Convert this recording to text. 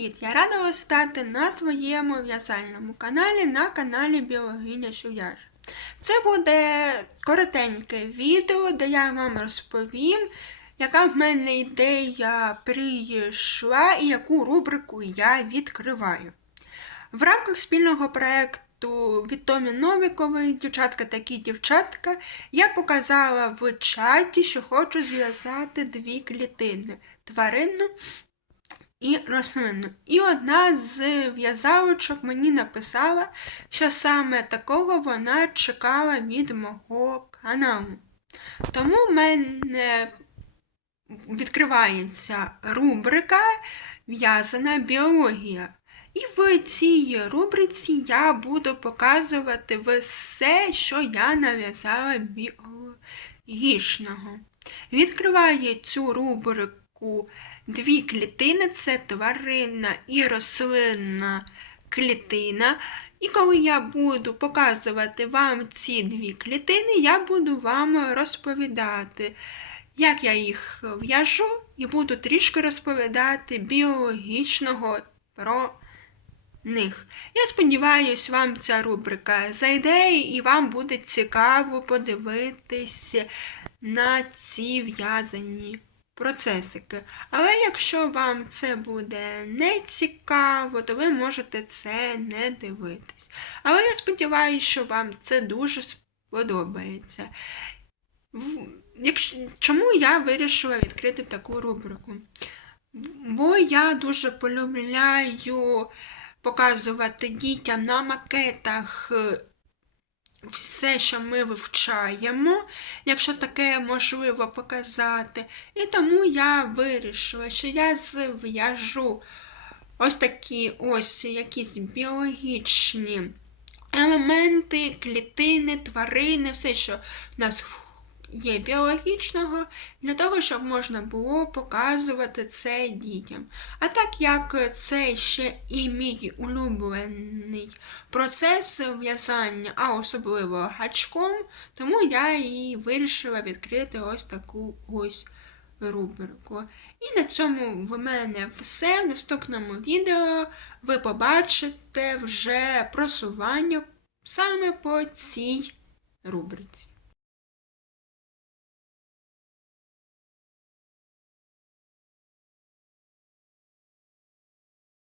Привіт! Я рада вас стати на своєму в'язальному каналі на каналі Біологиня в'яже. Це буде коротеньке відео, де я вам розповім, яка в мене ідея прийшла і яку рубрику я відкриваю. В рамках спільного проєкту від Томі Новікової Дівчатка такі дівчатка я показала в чаті, що хочу зв'язати дві клітини тваринну і рослинну. І одна з в'язалочок мені написала, що саме такого вона чекала від мого каналу. Тому в мене відкривається рубрика В'язана біологія. І в цій рубриці я буду показувати все, що я нав'язала біологічного. Відкриває цю рубрику дві клітини це тваринна і рослинна клітина. І коли я буду показувати вам ці дві клітини, я буду вам розповідати, як я їх в'яжу, і буду трішки розповідати біологічного про них. Я сподіваюся, вам ця рубрика зайде і вам буде цікаво подивитись на ці в'язані процесики. Але якщо вам це буде не цікаво, то ви можете це не дивитись. Але я сподіваюся, що вам це дуже сподобається. Якщо, чому я вирішила відкрити таку рубрику? Бо я дуже полюбляю показувати дітям на макетах е, все, що ми вивчаємо, якщо таке можливо показати. І тому я вирішила, що я зв'яжу ось такі ось якісь біологічні елементи, клітини, тварини, все, що в нас є біологічного, для того, щоб можна було показувати це дітям. А так як це ще і мій улюблений процес в'язання, а особливо гачком, тому я і вирішила відкрити ось таку ось рубрику. І на цьому в мене все. В наступному відео ви побачите вже просування саме по цій рубриці.